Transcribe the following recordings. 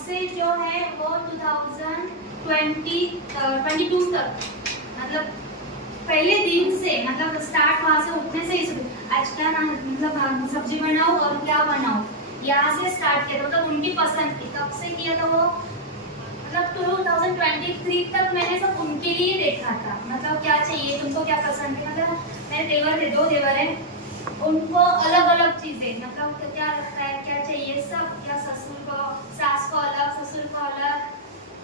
से जो है वो 2022 तक, मतलब पहले दिन से, मतलब स्टार्ट वहाँ से उठने से ही आज क्या ना मतलब सब्जी बनाओ और क्या बनाओ, यहाँ से स्टार्ट किया था। मतलब उनकी पसंद की कब से किया था वो, मतलब 2023 तक मैंने सब उनके लिए देखा था। मतलब क्या चाहिए तुमको, क्या पसंद है, मतलब मेरे देवर थे, 2 देवर हैं, उनको अलग अलग चीजें, मतलब क्या लगता है क्या चाहिए सब, क्या ससुर को, सास को अलग, ससुर को अलग,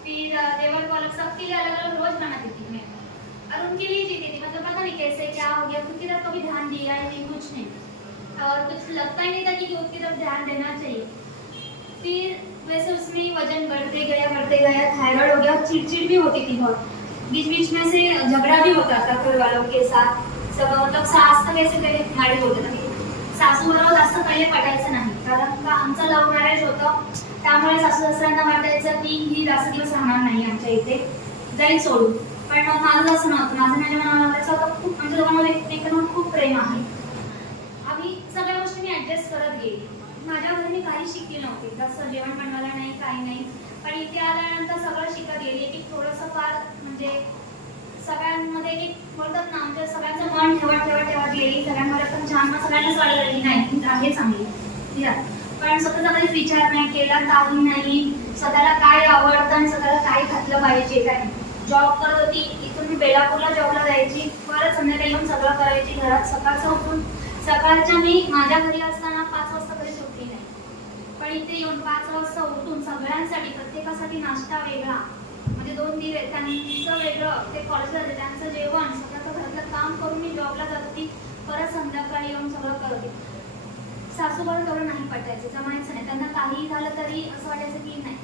फिर देवर को अलग, सबके लिए अलग अलग रोज बनाती थी मैं, और उनके लिए जीती थी। मतलब पता नहीं कैसे क्या हो गया, उनकी तरफ कभी ध्यान दिया ही नहीं, कुछ नहीं, और कुछ लगता ही नहीं था कि उसकी तरफ ध्यान देना चाहिए। फिर वैसे उसमें वजन बढ़ते गया, थायराइड हो गया, चिड़चिड़ भी होती थी बहुत, बीच बीच में से झगड़ा भी होता था घर वालों के साथ सब। मतलब सास तर कैसे पहिले माडी बोलत होती, सासू बरोबर जास्त पहिले पटायचं नाही, कारण का आमचं लव्ह मॅरेज होतं, त्यामुळे सासू सासऱ्यांना वाटायचं की ही जास्त दिवस राहणार नाही आमच्या इथे, जाईल सोडून. पण माझं असं नव्हतं, माझं माझ्या मनावर त्याचं होतं खूप, म्हणजे दोघांमध्ये एकमेकांवर खूप प्रेम आहे. आम्ही सगळ्या गोष्टी मी ॲडजस्ट करत गेली. माझ्या घरी मी काही शिकली नव्हती, जसं जेवण बनवायला नाही, काही नाही, पण इथे आल्यानंतर सगळं शिकत गेली. एक थोडंसं फार म्हणजे सगळ्यांमध्ये एक बोलतात ना, म्हणजे सगळ्यांचं मन ठेवत गेली, सगळ्यांमध्ये पण छान, मग सगळ्यांनाच वाटलं नाही ही आहे चांगली या. पण स्वतःचा कधीच विचार नाही केला, काही नाही, स्वतःला काय आवडतं आणि स्वतःला काय घातलं पाहिजे काय. जॉब करत होती, इथून मी बेलापूरला जॉबला जायची, परत संध्याकाळी येऊन सगळं करायची घरात. सकाळचं उठून सकाळच्या मी माझ्या घरी असताना 5 वाजता कधी सुटली नाही, पण इथे येऊन 5 वाजता उठून सगळ्यांसाठी, प्रत्येकासाठी नाश्ता वेगळा, म्हणजे 2 दिवस त्यांचं वेगळं, ते कॉलेजला जाते त्यांचं जेवण, स्वतःचं घरातलं काम करून मी जॉबला जात होती, परत संध्याकाळी येऊन सगळं करत होती. सासूबाई तेवढं नाही पटायचं, जमायचं नाही, त्यांना काही झालं तरी असं वाटायचं की नाही